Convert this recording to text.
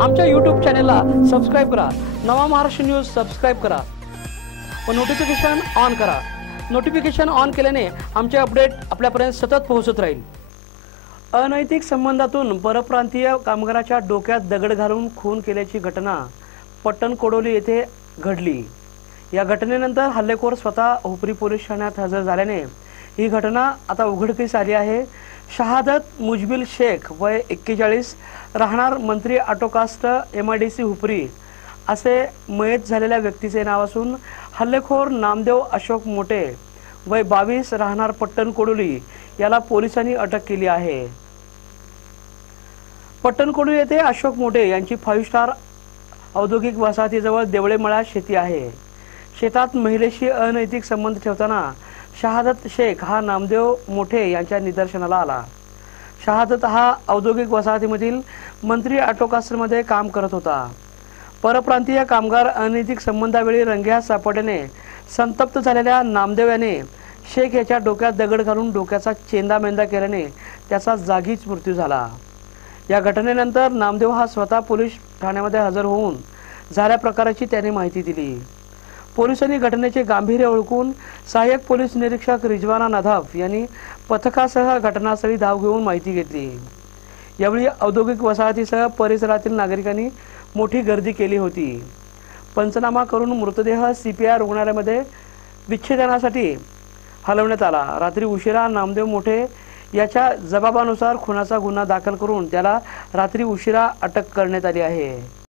आमच्या यूट्यूब चॅनेलला सबस्क्राईब करा। नवा महाराष्ट्र न्यूज सबस्क्राईब करा व नोटिफिकेशन ऑन करा। नोटिफिकेशन ऑन केल्याने आमचे अपडेट आपल्यापर्यंत सतत पोहोचत राहील। अनैतिक संबंधातून परप्रांतीय कामगाराच्या डोक्यात दगड घालून खून केल्याची घटना पट्टण कोडोली येथे घडली। या घटनेनंतर हल्लेखोर स्वतः हुपरी पोलीस ठाण्यात हजर झाल्याने ही घटना आता उघडकीस आली आहे। शहादत मुजबिल शेख वय 41 राहणार मंत्री ऑटोकास्ट MIDC हुपरी असे मयत झालेल्या व्यक्तीचे नाव असून हल्लेखोर नामदेव अशोक मोठे वय 22 राहणार पट्टण कोडोली याला पोलिसांनी अटक केली आहे। पट्टण कोडोली येथे अशोक मोठे यांची 5 स्टार औद्योगिक वसाहतीजवळ देवळेमळा शेती आहे। शेतात महिलेशी अनैतिक संबंध ठेवताना शहादत शेख हा नामदेव मोठे यांच्या निदर्शनाला आला। शहादत हा औद्योगिक वसाहतीमधील मंत्री ऑटोकास्टमध्ये काम करत होता। परप्रांतीय कामगार अनैतिक संबंधावेळी रंगेहात सापडल्याने संतप्त झालेल्या नामदेव याने शेख याच्या डोक्यात दगड घालून डोक्याचा चेंदामेंदा केल्याने त्याचा जागीच मृत्यू झाला। या घटनेनंतर नामदेव हा स्वतः पोलीस ठाण्यामध्ये हजर होऊन झाल्या प्रकाराची त्याने माहिती दिली। पोलिसांनी घटनेचे गांभीर्य ओळखून सहाय्यक पोलीस निरीक्षक रिजवाना नदाफ यांनी पथकासह घटनास्थळी धाव घेऊन माहिती घेतली। यावेळी औद्योगिक वसाहतीसह परिसरातील नागरिकांनी मोठी गर्दी केली होती। पंचनामा करून मृतदेह CPI रुग्णालयामध्ये विच्छेदनासाठी हलवण्यात आला। रात्री उशिरा नामदेव मोठे याच्या जबाबानुसार खुनाचा गुन्हा दाखल करून त्याला रात्री उशिरा अटक करण्यात आली आहे।